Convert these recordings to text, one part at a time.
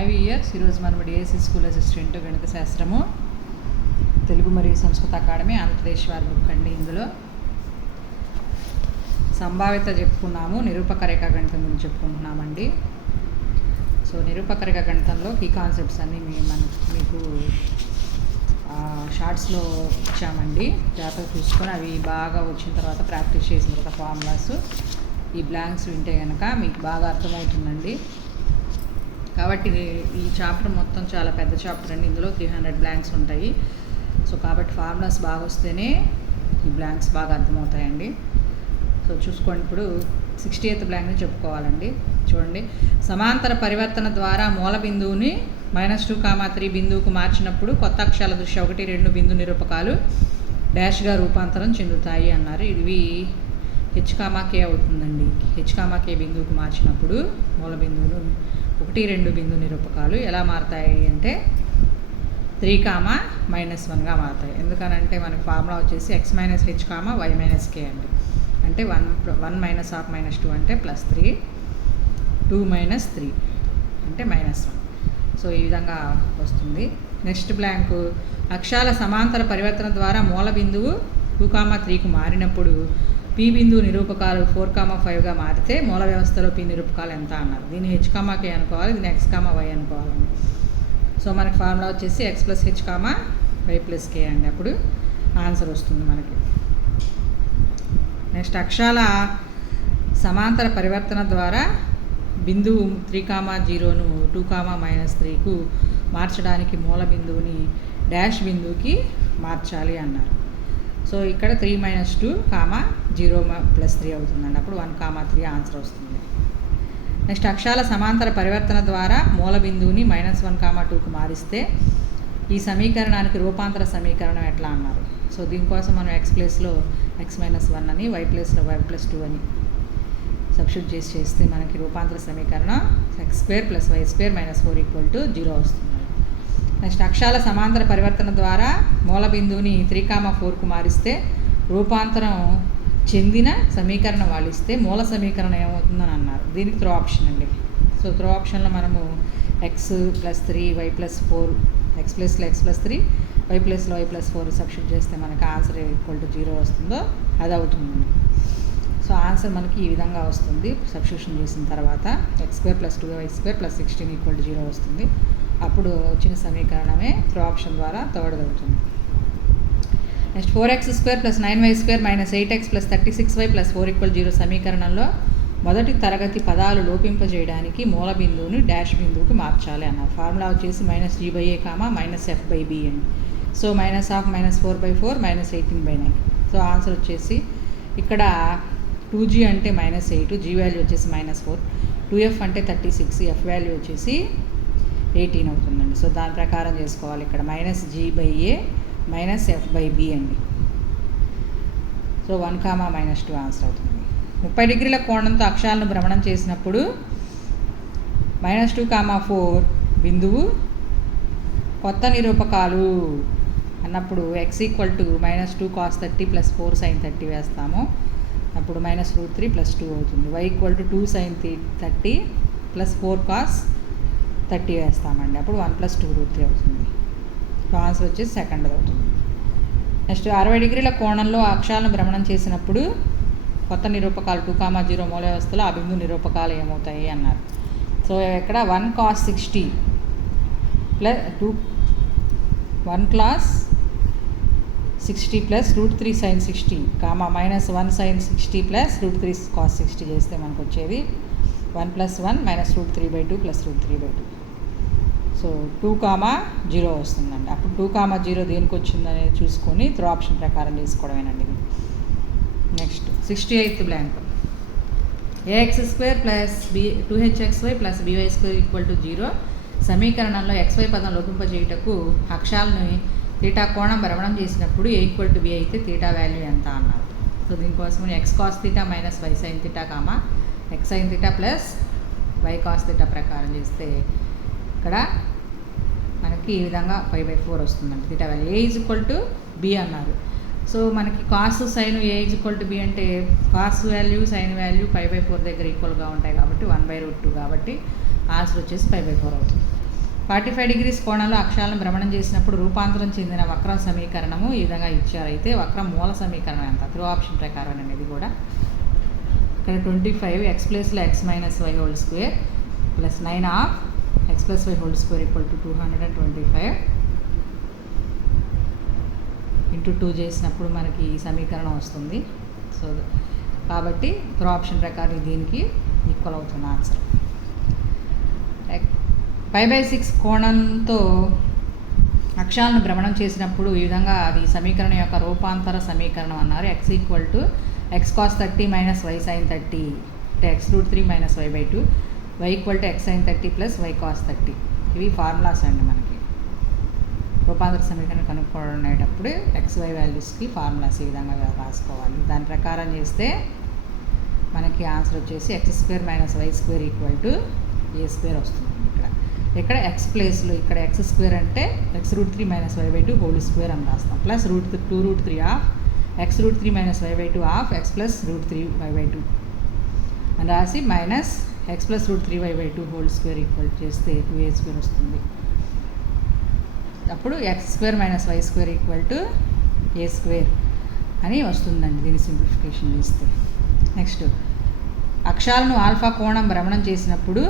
IVS ఈరోజు మనం DSC school assistant గణిత శాస్త్రము తెలుగు మరియు సంస్కృత అకాడమీ ఆంధ్రప్రదేశ్ వారి బుక్ అండి. ఇందులో సంభావ్యత చెప్పుకున్నాము, నిరూపక రేఖా గణితం గురించి చెప్పుకుంటున్నామండి. సో నిరూపక రేఖా గణితంలో కీ కాన్సెప్ట్స్ అన్నీ మీకు షార్ట్స్లో ఇచ్చామండి. జాగ్రత్తగా చూసుకొని అవి బాగా వచ్చిన తర్వాత ప్రాక్టీస్ చేసిన తర్వాత ఫార్ములాస్ ఈ బ్లాంక్స్ వింటే కనుక మీకు బాగా అర్థమవుతుందండి. కాబట్టి ఈ చాప్టర్ మొత్తం చాలా పెద్ద చాప్టర్ అండి. ఇందులో 300 బ్లాంక్స్ ఉంటాయి. సో కాబట్టి ఫార్ములాస్ బాగా వస్తేనే ఈ బ్లాంక్స్ బాగా అర్థమవుతాయండి. సో చూసుకోండి, ఇప్పుడు 68th బ్లాంక్ని చెప్పుకోవాలండి. చూడండి, సమాంతర పరివర్తన ద్వారా మూల బిందువుని -2, 3 బిందువుకు మార్చినప్పుడు కొత్త అక్షరాల దృష్ట్యా 1, 2 బిందు నిరూపకాలు డాష్గా రూపాంతరం చెందుతాయి అన్నారు. ఇవి H, K అవుతుందండి. H, K బిందువుకు మార్చినప్పుడు మూల బిందువులు 1, 2 బిందు నిరూపకాలు ఎలా మారుతాయి అంటే 3, -1గా మారుతాయి. ఎందుకనంటే మనకి ఫార్ములా వచ్చేసి x - h, y - k అండి. అంటే 1 - -2 అంటే +3, 2 - 3 అంటే -1. సో ఈ విధంగా వస్తుంది. నెక్స్ట్ బ్లాంక్, అక్షరాల సమాంతర పరివర్తన ద్వారా మూల బిందువు 2, 3కు మారినప్పుడు పి బిందువు నిరూపకాలు 4, 5గా మారితే మూల వ్యవస్థలో పి నిరూపకాలు ఎంత అన్నారు. దీన్ని H, K అనుకోవాలి, దీన్ని x, y అనుకోవాలండి. సో మనకి ఫార్ములా వచ్చేసి x + h, y + k అండి. అప్పుడు ఆన్సర్ వస్తుంది మనకి. నెక్స్ట్, అక్షరాల సమాంతర పరివర్తన ద్వారా బిందువు 3, 0ను 2, -3కు మార్చడానికి మూల బిందువుని డాష్ బిందువుకి మార్చాలి అన్నారు. సో ఇక్కడ 3 - 2, 0 + 3 అవుతుందండి. అప్పుడు 1, 3 ఆన్సర్ వస్తుంది. నెక్స్ట్, అక్షరాల సమాంతర పరివర్తన ద్వారా మూల బిందువుని -1, 2కు మారిస్తే ఈ సమీకరణానికి రూపాంతర సమీకరణం ఎట్లా అన్నారు. సో దీనికోసం మనం x ప్లేస్లో x - 1 అని, y ప్లేస్లో y + 2 అని సబ్స్టిట్యూట్ చేస్తే మనకి రూపాంతర సమీకరణం x² + y² - 4 = 0 వస్తుంది. నెక్స్ట్, అక్షరాల సమాంతర పరివర్తన ద్వారా మూల బిందువుని 3, 4కు మారిస్తే రూపాంతరం చెందిన సమీకరణం వాళ్ళు ఇస్తే మూల సమీకరణం ఏమవుతుందని అన్నారు. దీనికి త్రో ఆప్షన్ అండి. సో త్రో ఆప్షన్లో మనము x + 3 y + 4, x ప్లేస్లో x + 3 y ప్లేస్లో y + 4 సబ్స్టిట్యూట్ చేస్తే మనకి ఆన్సర్ 0 వస్తుందో అది అవుతుంది. సో ఆన్సర్ మనకి ఈ విధంగా వస్తుంది. సబ్స్టిట్యూషన్ చేసిన తర్వాత x² + 2y² + 16 = 0 వస్తుంది. అప్పుడు వచ్చిన సమీకరణమే త్రో ఆప్షన్ ద్వారా థర్డ్ అవుతుంది. Next, 4x² + 9y² - 8x + 36y + 4 = 0 సమీకరణంలో మొదటి తరగతి పదాలు లోపింపజేయడానికి మూల బిందువుని డాష్ బిందువుకి మార్చాలి అన్నారు. ఫార్ములా వచ్చేసి -g/a, -f/b అండి. సో -1/, -4/4, -18/9. సో ఆన్సర్ వచ్చేసి ఇక్కడ 2g అంటే -8, g వాల్యూ వచ్చేసి -4, 2f అంటే 36, f వాల్యూ వచ్చేసి 18 అవుతుందండి. సో దాని ప్రకారం చేసుకోవాలి. ఇక్కడ -g/a -f/b అండి. సో 1, -2 ఆన్సర్ అవుతుంది. 30 డిగ్రీల కోణంతో అక్షరాలను భ్రమణం చేసినప్పుడు -2, 4 బిందువు కొత్త నిరూపకాలు అన్నప్పుడు x = -2 cos 30 + 4 sin 30 వేస్తాము. అప్పుడు -√3 + 2 అవుతుంది. y = 2 sin 30 + 4 cos 30 వేస్తామండి. అప్పుడు 1 + 2√3 అవుతుంది. సో ఆన్సర్ వచ్చేసి సెకండ్ అవుతుంది. నెక్స్ట్, 60 డిగ్రీల కోణంలో అక్షరాలను భ్రమణం చేసినప్పుడు కొత్త నిరూపకాలు 2, 0 మూల వ్యవస్థలో ఆ బిందు నిరూపకాలు ఏమవుతాయి అన్నారు. సో ఇక్కడ 1 cos 60 + 1 cos 60 + √3 sin 60, -1 sin 60 + √3 cos 60 చేస్తే మనకు వచ్చేది 1 + 1 -√3/2 + √3/2. సో 2, 0 వస్తుందండి. అప్పుడు 2, 0 దేనికి వచ్చిందనేది చూసుకొని త్రో ఆప్షన్ ప్రకారం చేసుకోవడమేనండి. Next, 68th blank, ax² + 2hxy + by² = 0 సమీకరణంలో xy పదం లోపింపజేయుటకు అక్షరాలని తీటా కోణం భ్రమణం చేసినప్పుడు a = b అయితే తీటా వాల్యూ ఎంత అన్నారు. సో దీనికోసం x cos θ - y sin θ, x sin θ + y cos θ ప్రకారం చేస్తే ఇక్కడ మనకి ఈ విధంగా 5/4 వస్తుందండి తీటా వాల్యూ. a = b అన్నారు. సో మనకి కాస్ సైన్ a = b అంటే కాస్ వాల్యూ సైన్ వాల్యూ 5/4 దగ్గర ఈక్వల్గా ఉంటాయి కాబట్టి 1/√2 కాబట్టి ఆన్సర్ వచ్చేసి 5/4 అవుతుంది. 45 డిగ్రీస్ కోణంలో అక్షాలను భ్రమణం చేసినప్పుడు రూపాంతరం చెందిన వక్రం సమీకరణము ఈ విధంగా ఇచ్చారు. అయితే వక్రం మూల సమీకరణం ఎంత? త్రూ ఆప్షన్ ప్రకారం అనేది కూడా ఇక్కడ 25 ఎక్స్ ప్లేస్లో x minus y whole square plus 9 of x plus y whole square equal to 225 into 2 చేసినప్పుడు మనకి ఈ సమీకరణం వస్తుంది. సో కాబట్టి త్రూ ఆప్షన్ ప్రకారం దీనికి ఈక్వల్ అవుతుంది ఆన్సర్. 5/6 కోణంతో అక్షాలను భ్రమణం చేసినప్పుడు ఈ విధంగా అది సమీకరణం యొక్క రూపాంతర సమీకరణం అన్నారు. x equal to x cos 30 minus y sine 30 అంటే x√3 minus y/2, y equal to x sine 30 plus y cos 30. ఇవి ఫార్ములాస్ అండి. మనకి రూపాంతర సమీకరణం కనుక్కునేటప్పుడు XY వాల్యూస్కి ఫార్ములాస్ ఈ విధంగా రాసుకోవాలి. దాని ప్రకారం చేస్తే మనకి ఆన్సర్ వచ్చేసి x² minus y² equal to a² వస్తుంది. ఇక్కడ ఎక్స్ ప్లేస్లో ఇక్కడ x² అంటే x√3 minus y/2 whole square అని రాస్తాం, plus 2√3 of x√3 minus y/2 of x plus √3 y/2 అని రాసి minus x plus √3 y/2 whole square equal చేస్తే 2a² వస్తుంది. అప్పుడు x² minus y² equal to a² అని వస్తుందండి దీన్ని సింప్లిఫికేషన్ చేస్తే. నెక్స్ట్ అక్షాలను ఆల్ఫా కోణం భ్రమణం చేసినప్పుడు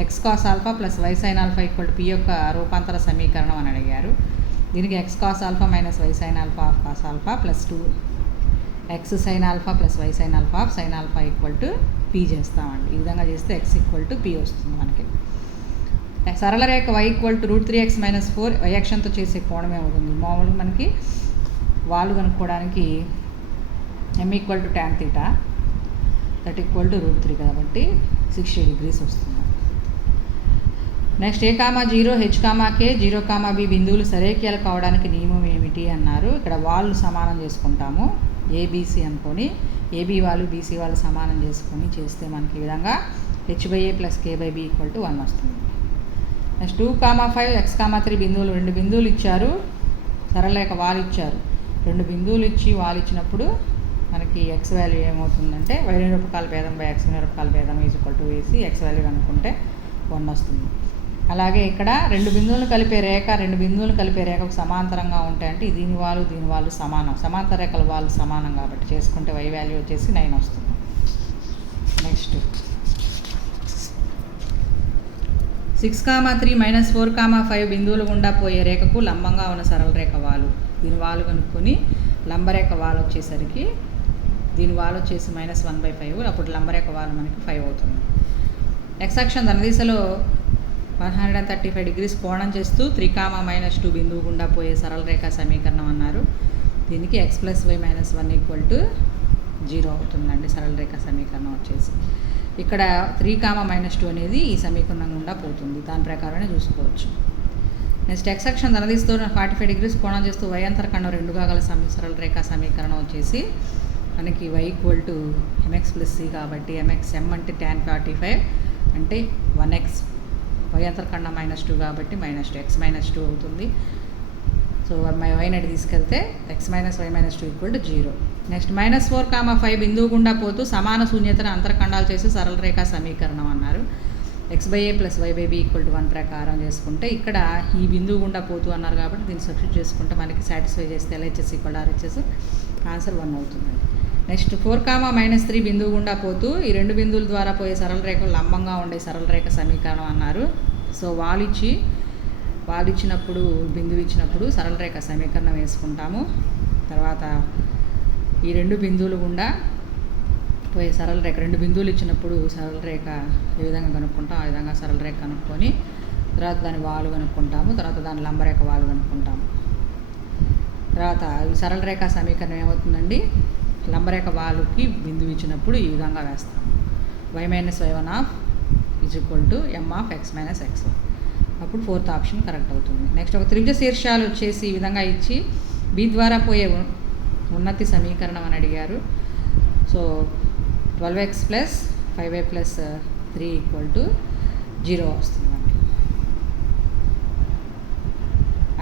x cos alpha plus y sine alpha equal to p యొక్క రూపాంతర సమీకరణం అని అడిగారు. దీనికి x cos alpha minus y sine alpha of cos alpha plus 2 x sine alpha plus y sine alpha of sine alpha equal to p చేస్తామండి. ఈ విధంగా చేస్తే ఎక్స్ ఈక్వల్ టు పి వస్తుంది మనకి. సరళ రేఖ y equal to √3x minus 4 y అక్షంతో చేసే కోణం ఏమవుతుంది? మామూలుగా మనకి వాళ్ళు కనుక్కోవడానికి m equal to tan θ that equal to √3 కాబట్టి 60 డిగ్రీస్ వస్తుంది. నెక్స్ట్ a,0 h,k 0,b బిందువులు సరేఖ్యాలు కావడానికి నియమం ఏమిటి అన్నారు. ఇక్కడ వాళ్ళు సమానం చేసుకుంటాము, ఏబీసీ అనుకొని ఏబీ వాళ్ళు బీసీ వాళ్ళు సమానం చేసుకొని చేస్తే మనకి ఈ విధంగా h/a plus k/b equal to 1 వస్తుంది. నెక్స్ట్ 2,5 x,3 బిందువులు 2 బిందువులు ఇచ్చారు, సరళరేఖ వాళ్ళు ఇచ్చారు. 2 బిందువులు ఇచ్చి వాళ్ళు ఇచ్చినప్పుడు మనకి x వాల్యూ ఏమవుతుందంటే y నిరూపకాల భేదం బై x నిరూపకాల భేదం is equal to ac. x value కనుక్కుంటే 1 వస్తుంది. అలాగే ఇక్కడ 2 బిందువులు కలిపే రేఖకు సమాంతరంగా ఉంటాయంటే దీని వాళ్ళు సమానం, సమాంతర రేఖల వాళ్ళు సమానం కాబట్టి చేసుకుంటే y వాల్యూ వచ్చేసి 9 వస్తుంది. నెక్స్ట్ 6,3 మైనస్ 4,5 బిందువులు గుండా పోయే రేఖకు లంబంగా ఉన్న సరళ రేఖ వాలు. దీని వాలు కనుక్కొని లంబరేఖ వాలు వచ్చేసరికి దీని వాలు వచ్చేసి -1/5, అప్పుడు లంబరేఖ వాలు మనకి 5 అవుతుంది. ఎక్స్ అక్షం ధనదిశలో 135 డిగ్రీస్ కోణం చేస్తూ 3,-2 బిందువు గుండా పోయే సరళ రేఖ సమీకరణం అన్నారు. దీనికి x plus y minus 1 equal to 0 అవుతుందండి సరళ రేఖ సమీకరణం వచ్చేసి. ఇక్కడ 3,-2 అనేది ఈ సమీకరణం గుండా పోతుంది, దాని ప్రకారమే చూసుకోవచ్చు. నెక్స్ట్ ఎక్స్ అక్షం ధనదిశతో 45 డిగ్రీస్ కోణం చేస్తూ y అంతరఖండం 2గా గల సరళ రేఖ సమీకరణం వచ్చేసి మనకి y equal to mx plus c కాబట్టి m అంటే tan 45 అంటే 1x, y అంతరఖండం -2 కాబట్టి -2 x -2 అవుతుంది. సో y నడి తీసుకెళ్తే x minus y -2 equal to 0. Next -4,5 బిందువు గుండా పోతూ సమాన శూన్యతను అంతరఖండాలు చేసి సరళ రేఖ సమీకరణం అన్నారు. x/a plus y/b equal to 1 ప్రకారం చేసుకుంటే ఇక్కడ ఈ బిందువు గుండా పోతూ అన్నారు కాబట్టి దీన్ని సబ్స్టిట్యూట్ చేసుకుంటే మనకి సాటిస్ఫై చేస్తే LHS ఈక్వల్ RHS ఆన్సర్ 1 అవుతుందండి. నెక్స్ట్ 4,-3 బిందువు గుండా పోతూ ఈ 2 బిందువుల ద్వారా పోయే సరళ రేఖలు లంబంగా ఉండే సరళ రేఖ సమీకరణం అన్నారు. సో వాళ్ళు ఇచ్చినప్పుడు బిందువు ఇచ్చినప్పుడు సరళ రేఖ సమీకరణం వేసుకుంటాము. తర్వాత ఈ 2 బిందువులు గుండా పోయే సరళ రేఖ 2 బిందువులు ఇచ్చినప్పుడు సరళ రేఖ ఏ విధంగా కనుక్కుంటాం ఆ విధంగా సరళ రేఖ కనుక్కొని తర్వాత దాని వాలు కనుక్కుంటాము, తర్వాత దాని లంబరేఖ వాలు కనుక్కుంటాము. తర్వాత ఈ సరళ రేఖ సమీకరణం ఏమవుతుందండి, లంబరేఖ వాలుకి బిందువు ఇచ్చినప్పుడు ఈ విధంగా వేస్తాం. y minus y1 of is equal to m of x minus x1. అప్పుడు 4th ఆప్షన్ కరెక్ట్ అవుతుంది. నెక్స్ట్ ఒక త్రిభుజ శీర్షాలు వచ్చేసి ఈ విధంగా ఇచ్చి b ద్వారా పోయే ఉన్నతి సమీకరణం అని అడిగారు. So 12x plus 5y plus 3 equal to 0 వస్తుందండి.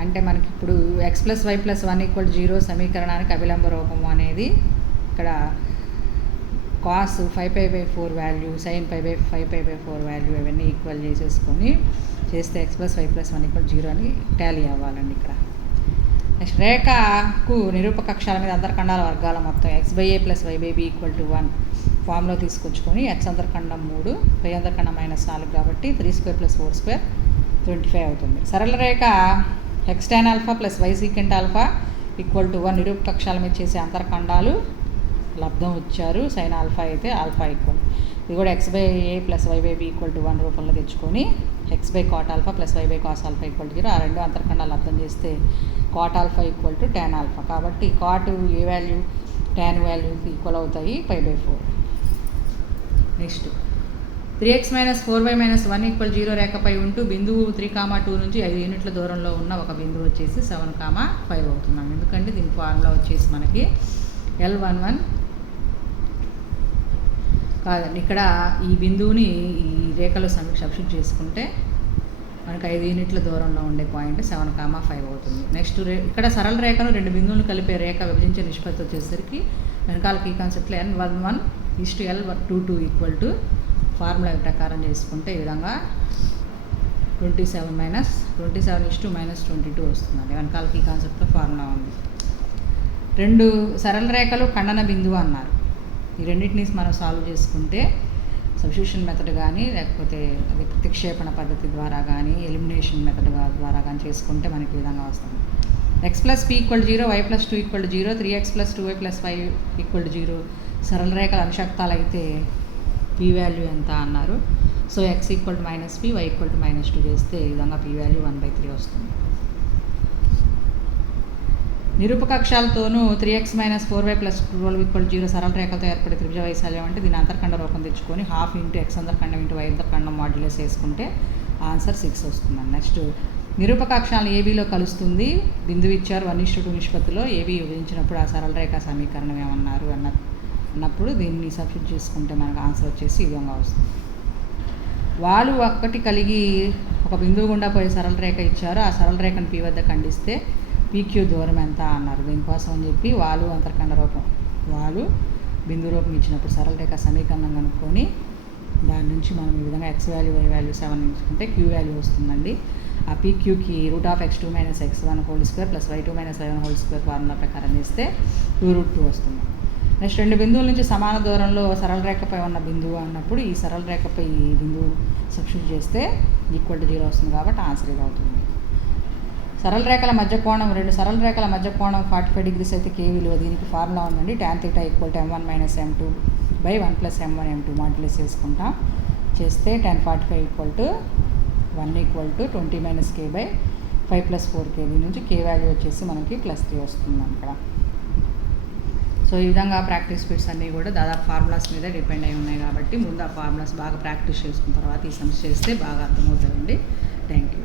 అంటే మనకి ఇప్పుడు x plus y plus 1 equal 0 సమీకరణానికి అభిలంబ రూపము అనేది ఇక్కడ కాస్ 5π/4 వాల్యూ, సైన్ 5π/4 వాల్యూ ఇవన్నీ ఈక్వల్ చేసేసుకొని చేస్తే x + y + 1 = 0 అని టాలీ అవ్వాలండి ఇక్కడ. నెక్స్ట్ రేఖకు నిరూపక అక్షాల మీద అంతర్ఖండాల వర్గాల మొత్తం x/a + y/b = 1 ఫామ్లో తీసుకొచ్చుకొని x అంతర్ఖండం 3, y అంతర్ఖండం -4 కాబట్టి 3² + 4² 25 అవుతుంది. సరళ రేఖ x tan α + y secant α = 1 నిరూపక అక్షాల మీద చేసే అంతర్ఖండాలు లబ్ధం ఇచ్చారు. sin α అయితే α ఈక్వల్ ఇది కూడా x/a + y/b = 1 రూపంలో తెచ్చుకొని x/cot α + y/cos α = 0 ఆ రెండు అంతర్ఖండాలు అర్థం చేస్తే cot α = tan α కాబట్టి cot ఏ వాల్యూ tan వాల్యూ ఈక్వల్ అవుతాయి π/4. నెక్స్ట్ 3x - 4y - 1 = 0 రేఖపై ఉంటూ బిందువు 3,2 నుంచి 5 యూనిట్ల దూరంలో ఉన్న ఒక బిందువు వచ్చేసి 7,5 అవుతున్నాం. ఎందుకంటే దీని ఫార్ములా వచ్చేసి మనకి L11 కాదండి, ఇక్కడ ఈ బిందువుని ఈ రేఖలో సబ్స్టిట్యూట్ చేసుకుంటే మనకి 5 యూనిట్ల దూరంలో ఉండే పాయింట్ 7,5 అవుతుంది. నెక్స్ట్ ఇక్కడ సరళ రేఖను రెండు బిందువులను కలిపే రేఖ విభజించే నిష్పత్తి వచ్చేసరికి వెనకాలకి ఈ కాన్సెప్ట్లో N11:L22 ఫార్ములా ప్రకారం చేసుకుంటే ఈ విధంగా 27:-22 వస్తుందండి. వెనకాలకి ఈ కాన్సెప్ట్లో ఫార్ములా ఉంది. రెండు సరళ రేఖలు ఖండన బిందువు అన్నారు. ఈ రెండింటిని మనం సాల్వ్ చేసుకుంటే సబ్స్టిట్యూషన్ మెథడ్ కానీ లేకపోతే అది ప్రతిక్షేపణ పద్ధతి ద్వారా కానీ ఎలిమినేషన్ మెథడ్ ద్వారా కానీ చేసుకుంటే మనకి ఈ విధంగా వస్తుంది. x + p = 0, y + 2 = 0, 3x + 2y + 5 = 0 సరళ రేఖల అనుషక్తాలు అయితే p వాల్యూ ఎంత అన్నారు. సో x = -p, y = -2 చేస్తే ఈ విధంగా p వాల్యూ 1/3 వస్తుంది. నిరూపక అక్షాలతోనూ 3x - 4y + 12 = 0 సరళ రేఖలతో ఏర్పడే త్రిభుజ వైశాల్యం అంటే దీని అంతర్ఖండ రూపం తెచ్చుకొని 12 x అంతర్ఖండం × y అంతర్ఖండం మాడ్యులస్ వేసుకుంటే ఆన్సర్ 6 వస్తుందండి. నెక్స్ట్ నిరూపక అక్షాలను ఏబీలో కలుస్తుంది. బిందువు ఇచ్చారు 1:2 నిష్పత్తిలో. ఏబీ విభజించినప్పుడు ఆ సరళ రేఖ సమీకరణం ఏమన్నారు అన్నప్పుడు దీన్ని సబ్స్టిట్యూట్ చేసుకుంటే మనకు ఆన్సర్ వచ్చేసి ఈ విధంగా వస్తుంది. వాలు ఒక్కటి కలిగి ఒక బిందువు గుండా పోయే సరళ రేఖ ఇచ్చారు. ఆ సరళ రేఖను పి వద్ద ఖండిస్తే PQ దూరం ఎంత అన్నారు. దీనికోసం అని చెప్పి వాలు అంతర్ఖండ రూపం, వాలు బిందు రూపం ఇచ్చినప్పుడు సరళ రేఖ సమీకరణం కనుక్కొని దాని నుంచి మనం ఈ విధంగా x వాల్యూ y వాల్యూ 7 తీసుకుంటే Q వాల్యూ వస్తుందండి. ఆ PQకి √(x2 - x1) ² + y2 - y1² formula ప్రకారం చేస్తే 2√2 వస్తుంది. నెక్స్ట్ రెండు బిందువుల నుంచి సమాన దూరంలో సరళ రేఖపై ఉన్న బిందువు అన్నప్పుడు ఈ సరళ రేఖపై ఈ బిందువు సబ్స్టిట్యూట్ చేస్తే =0 వస్తుంది కాబట్టి ఆన్సర్ ఇది అవుతుంది. సరళ రేఖల మధ్య కోణం రెండు సరళ రేఖల మధ్య కోణం 45 డిగ్రీస్ అయితే K విలువ. దీనికి ఫార్ములా ఉందండి. tan θ = m1 - m2/1 + m1 m2 modulus వేసుకుంటాం. చేస్తే tan 45 = 1 = 20 - k/5 + 4k. దీని నుంచి K వాల్యూ వచ్చేసి మనకి +3 వస్తుంది అక్కడ. సో ఈ విధంగా ప్రాక్టీస్ బిట్స్ అన్నీ కూడా దాదాపు ఫార్ములాస్ మీద డిపెండ్ అయి ఉన్నాయి కాబట్టి ముందు ఆ ఫార్ములాస్ బాగా ప్రాక్టీస్ చేసుకున్న తర్వాత ఈ సమ్స్ చేస్తే బాగా అర్థమవుతాయండి. Thank you.